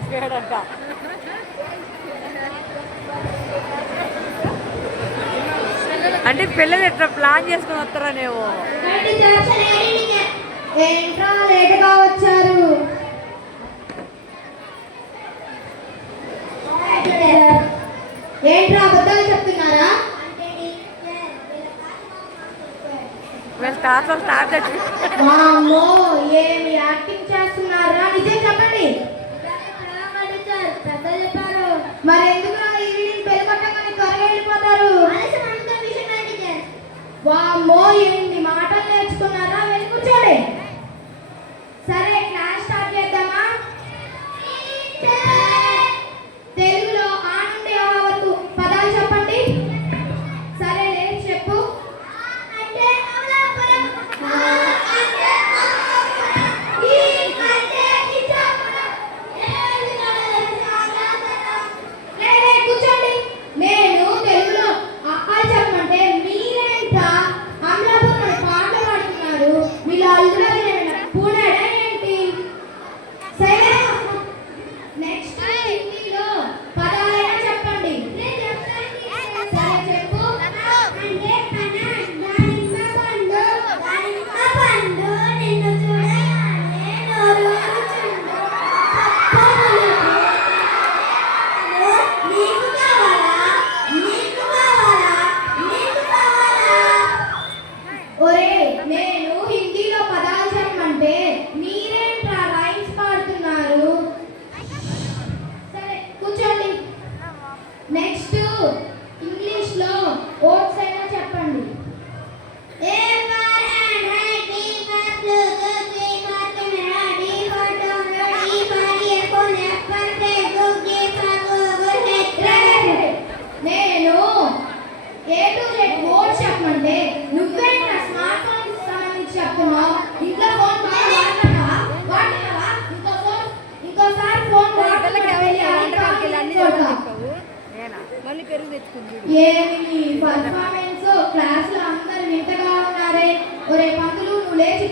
మర్చిపోయాడంట. అంటే పిల్లలు ఎట్లా ప్లాన్ చేసుకుని వస్తారనేమో. లేటుగా వచ్చారు. ఏంట్రా అబద్ధాలు చెప్తున్నారా? స్టార్ట్ వామ్మో, ఏమి యాక్టింగ్ చేస్తున్నారా? నిజం చెప్పండి. మరి ఎందుకు ఈవినింగ్ పెళ్లి కొట్టగానే త్వరగా వెళ్ళిపోతారు? వామ్మో, ఎన్ని మాటలు నేర్చుకున్నారా? వెళ్ళి కూర్చోండి. సరే, క్లాస్ స్టార్ట్ చేద్దామా? తెలుగులో ఆ నుండి ఆ వరకు పదాలు చెప్పండి. సరే, లేచి చెప్పు. కూర్చోండి. నేను తెలుగులో అక్కాలు చెప్పమంటే మీరేంట అమలాపురం పాటలు పాడుతున్నారు. వీళ్ళు అల్లుడది పూనాడా ఏంటి? సరే, నెక్స్ట్ హిందీలో పదాలైనా చెప్పండి. సరే, చెప్పు. ఒరే, నేను హిందీలో పదాలు చెప్పమంటే మీరేంట్రా రైమ్స్ పాడుతున్నారు? సరే, కూర్చోండి. నెక్స్ట్ ఇంగ్లీష్లో వర్డ్స్ అయినా చెప్పండి. నేను ఏ టు జెడ్ వర్డ్స్ చెప్పమంటే నువ్వేంట్రా స్మార్ట్ ఫోన్ సంబంధించి చెప్తున్నావు? ఇంట్లో ఫోన్ బాగా వాడుతున్నావా? ఇంకోసారి ఫోన్ మళ్ళీ పెరుగు తెచ్చుకుంది. ఏమి పర్ఫార్మెన్స్ క్లాస్ లో అందరు వింతగా ఉన్నారే. ఒరే పంతులు, నువ్వు లేచి